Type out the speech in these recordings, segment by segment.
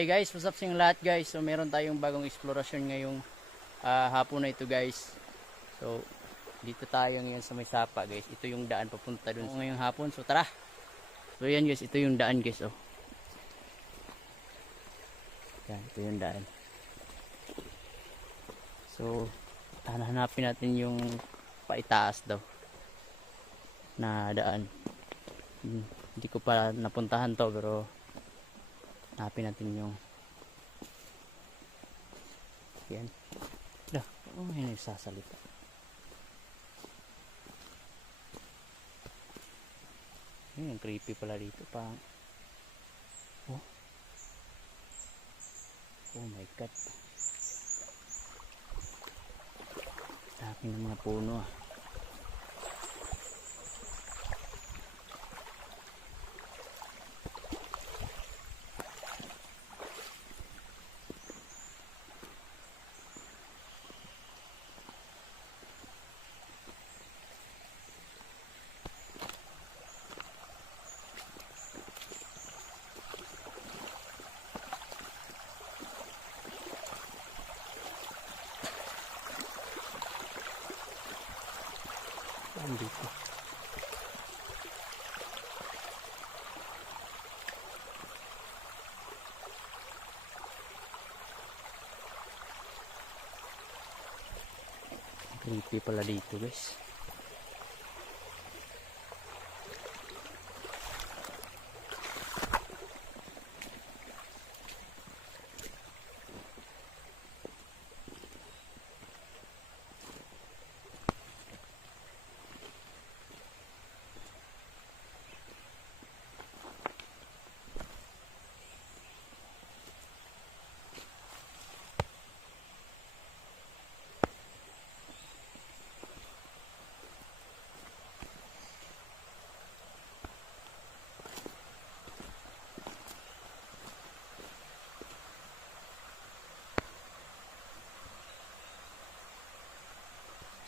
Hey guys, what's up sa inyo lahat guys? So meron tayong bagong explorasyon ngayong hapon na ito guys. So dito tayo ngayon sa may sapa guys. Ito yung daan papunta dun ngayong hapon. So tara. So yan guys, ito yung daan guys. Oh. Yan, ito yung daan. So hanapin natin yung paitaas daw na daan. Hindi ko pa napuntahan to pero hanapin natin yung yan. Oh, may nagsasalita. Yung creepy pala dito pa. Oh. Oh my god. Laki ng mga puno ah. Dito. Creepy pala dito guys.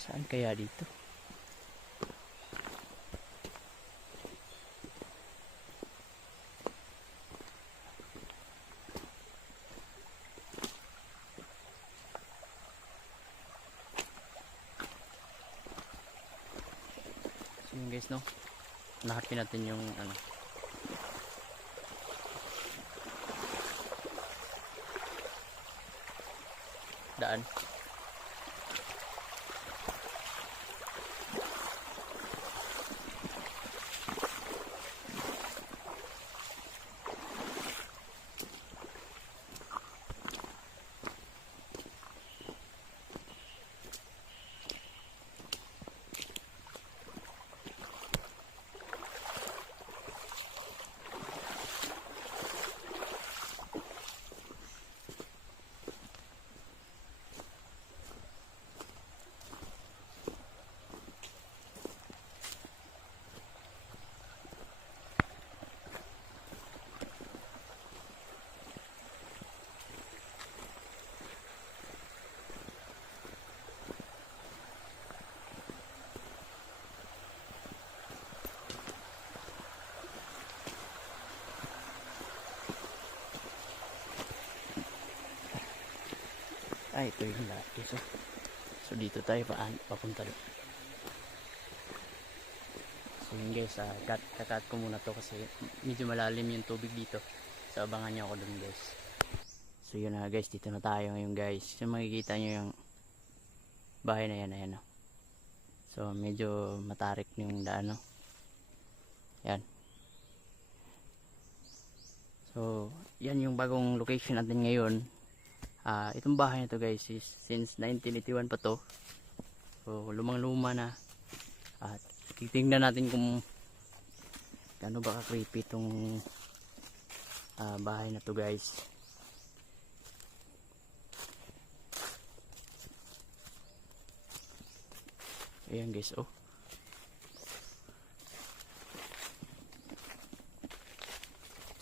Saan kaya dito? So yun guys, no? Hanapin natin yung ano. Daan. Ay, ito yung laki. So dito tayo papunta doon. So yun guys, kakat ko muna to kasi medyo malalim yung tubig dito. So abangan nyo ako doon guys. So yun na guys, dito na tayo ngayon guys. So makikita nyo yung bahay na yan, ayan. So medyo matarik yung daan, no? Yan. So yan yung bagong location natin ngayon. Itong bahay na to guys is since 1981 pa to. So lumang luma na. At titingnan natin kung gaano ba ka-creepy itong bahay na to guys. Ayan guys, oh.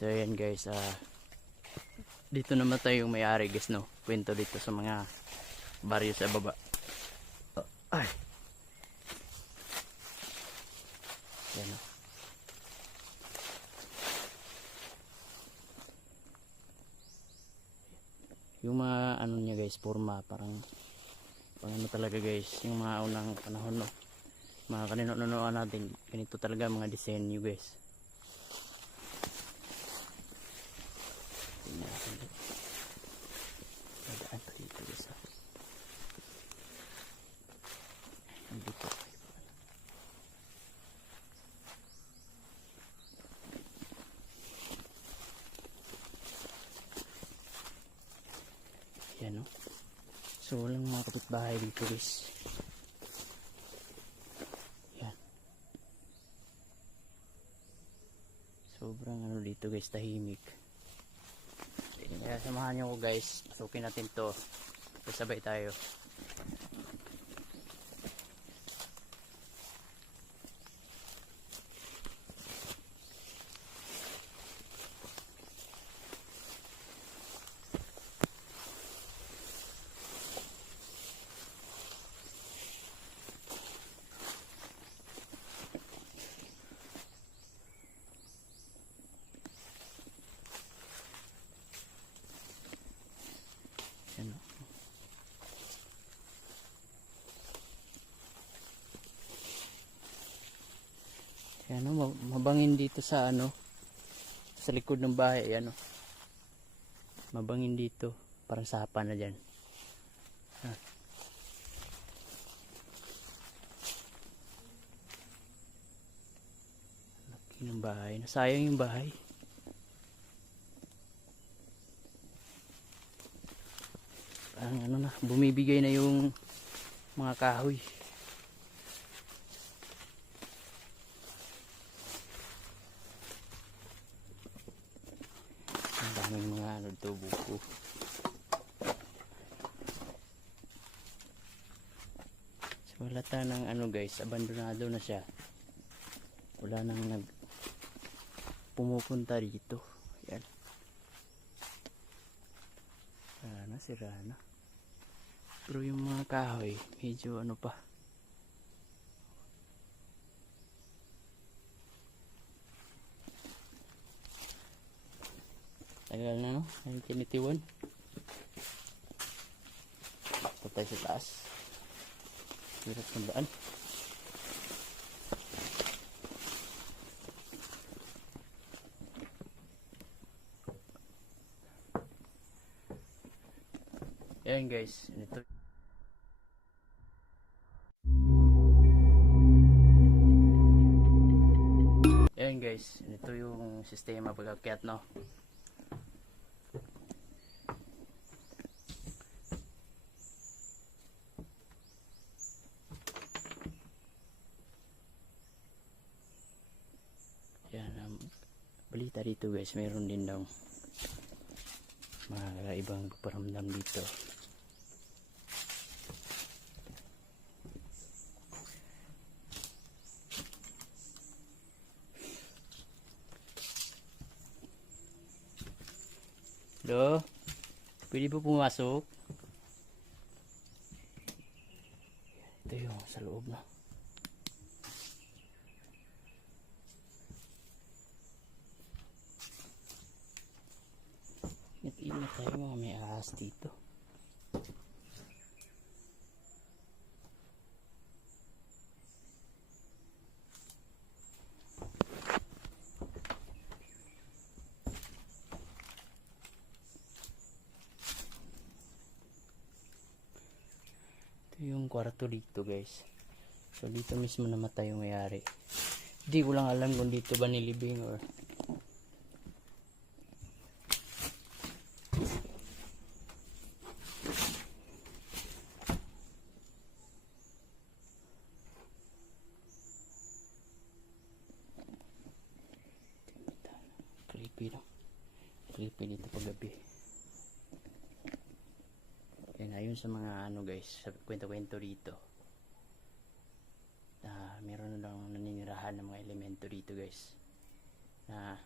So ayan guys, dito naman tayo yung may-ari guys, no? Kwento dito sa mga baryo sa baba. Ay. Yan, no? yung mga ano niya guys, forma, parang pang ano talaga guys, yung mga unang panahon, no, mga kanino-nunuan natin, ganito talaga mga disenyo guys. Tingnan natin dito. Dadaan pa dito guys, ha. Dito. Yan, no. So walang mga kapitbahay dito guys. Yan. Sobrang ano dito guys, tahimik. Kaya samahan nyo ko guys, pasukin natin to. Sabay tayo. Yan, no. Yan, no, mabangin dito sa ano, sa likod ng bahay, ano. Mabangin dito, parang sapa na diyan. Laki ng bahay, nasayang yung bahay. Parang ano na, bumibigay na yung mga kahoy. Ang daming mga ano dito, buko. So halata ng ano guys, abandonado na siya. Wala nang pumupunta dito. Yan. Sira na. Pero yung mga kahoy, medyo ano pa. Tagal na, no? 1981. Patay sa taas. Hirap ng daan. Ayan guys, ito. Ayan guys, ito yung sistema pag-akyat, no. Ayan, balita dito guys, mayroon din daw mga ibang paramdam dito. Hello? Pwede po pumasok? Ito yung sa loob na. Ingat tayo, mga may ahas dito. Yung kwarto dito guys, so dito mismo namatay yung mayari. Hindi ko lang alam kung dito ba nilibing or creepy dito pag gabi. Yan, ayun sa mga ano guys, sa kwento-kwento dito, meron na lang naninirahan ng mga elemento dito guys, na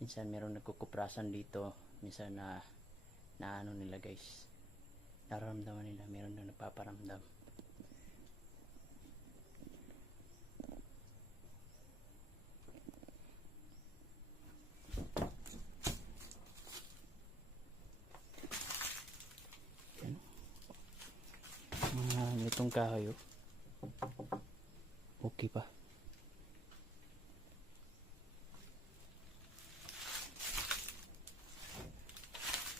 minsan meron nagkukuprasan dito, minsan na ano nila guys, nararamdaman nila, meron na nagpaparamdam. tong kahoy oh. Okay pa.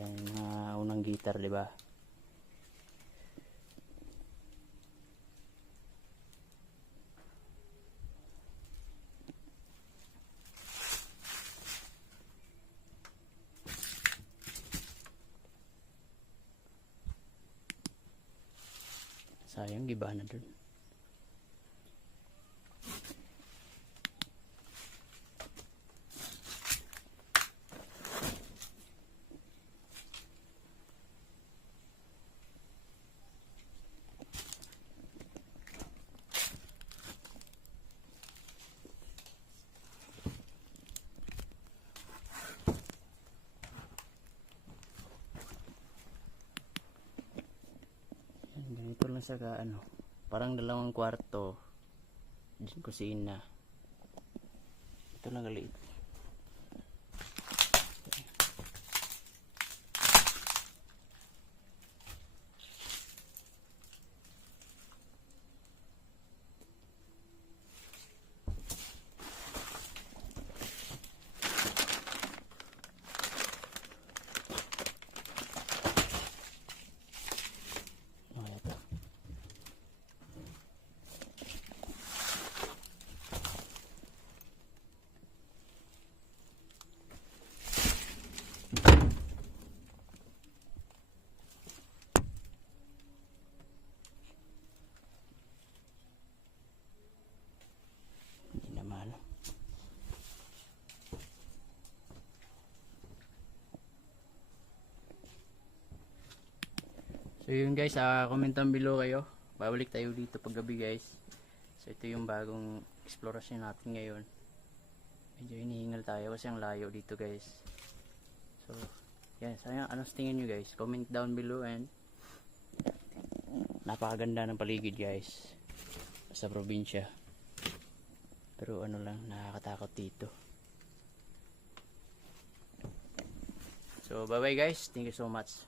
Yan mga unang gitar, di ba? Sayang, giba na dun. Ganito lang siya ka ano, parang 2 kwarto din kusina. Ito lang kaliit. So yun guys, comment down below kayo. Babalik tayo dito pag gabi guys. So ito yung bagong exploration natin ngayon. Medyo hinihingal tayo kasi ang layo dito guys. So yan, sayang anong tingin nyo guys? Comment down below and napakaganda ng paligid guys sa probinsya. Pero ano lang, nakakatakot dito. So bye bye guys, thank you so much.